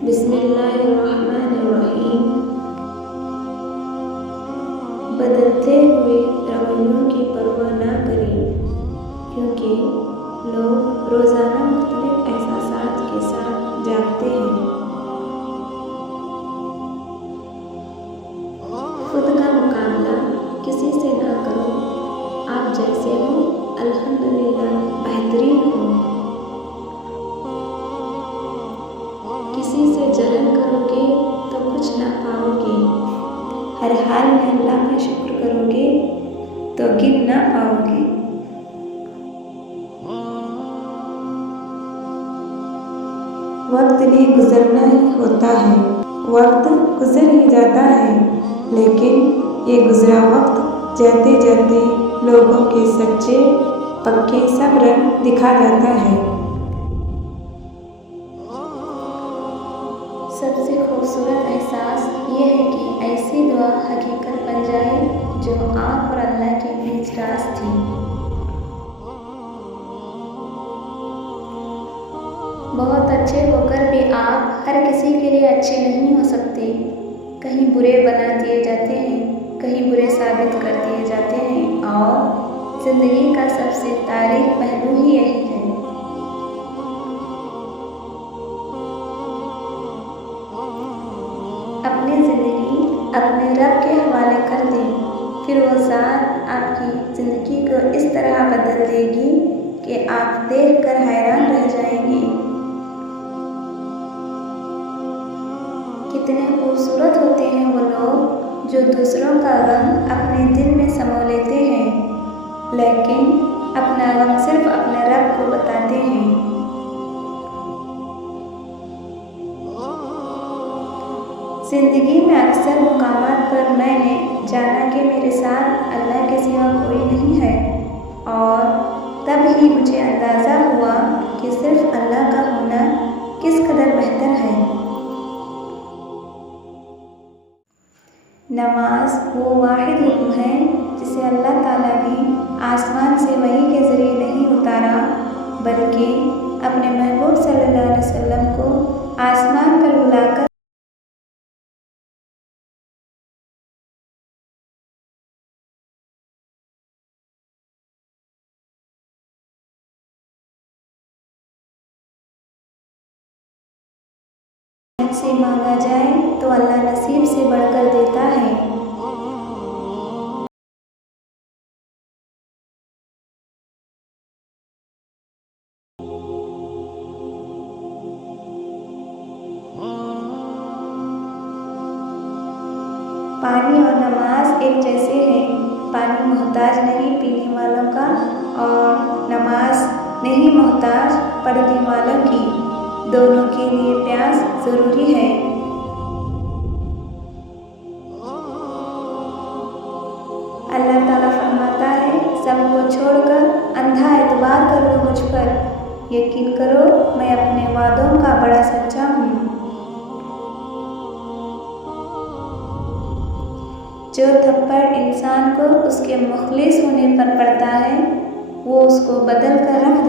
بسم اللہ الرحمن الرحیم۔ بدلتے ہوئے رویوں کی پرواہ نہ کریں، کیونکہ لوگ روزانہ مختلف احساسات کے ساتھ جاگتے ہیں۔ خود کا مقابلہ کسی سے نہ کرو، آپ جیسے ہو الحمدللہ بہترین ہو۔ کسی سے جلن کرو گے تو کچھ نہ پاؤ گے، ہر حال میں اللہ کا شکر کرو گے تو گن نہ پاؤ گے۔ وقت نے گزرنا ہی ہوتا ہے، وقت گزر ہی جاتا ہے، لیکن یہ گزرا وقت جاتے جاتے لوگوں کے سچے پکے سب رنگ دکھا جاتا ہے۔ سب سے خوبصورت احساس یہ ہے کہ ایسی دعا حقیقت بن جائے جو آپ اور اللہ کے بیچ راز تھی۔ بہت اچھے ہو کر بھی آپ ہر کسی کے لیے اچھے نہیں ہو سکتے، کہیں برے بنا دیے جاتے ہیں، کہیں برے ثابت کر دیے جاتے ہیں، اور زندگی کا سب سے تاریک پہلو ہی یہی ہے۔ اپنی زندگی اپنے رب کے حوالے کر دیں، پھر وہ ذات آپ کی زندگی کو اس طرح بدل دے گی کہ آپ دیکھ کر حیران رہ جائیں گے۔ کتنے خوبصورت ہوتے ہیں وہ لوگ جو دوسروں کا غم اپنے دل میں سمو لیتے ہیں، لیکن اپنا غم صرف اپنے رب کو بتاتے ہیں۔ زندگی میں اکثر مقامات پر میں نے جانا کہ میرے ساتھ اللہ کے سوا کوئی نہیں ہے، اور تب ہی مجھے اندازہ ہوا کہ صرف اللہ کا ہونا کس قدر بہتر ہے۔ نماز وہ واحد حکم ہے جسے اللہ تعالیٰ نے آسمان سے وحی کے ذریعے نہیں اتارا، بلکہ اپنے محبوب صلی اللہ علیہ وسلم کو آسمان پر بلا کر سے مانگا جائے تو اللہ نصیب سے بڑھ کر دیتا ہے۔ پانی اور نماز ایک جیسے ہیں، پانی محتاج نہیں پینے والوں کا، اور نماز نہیں محتاج پڑھنے والوں کی، دونوں کے لیے پیاس ضروری ہے۔ اللہ تعالیٰ فرماتا ہے، سب کو چھوڑ کر اندھا اعتبار کر لو مجھ پر، یقین کرو میں اپنے وعدوں کا بڑا سچا ہوں۔ جو تھپڑ انسان کو اس کے مخلص ہونے پر پڑتا ہے، وہ اس کو بدل کر رکھ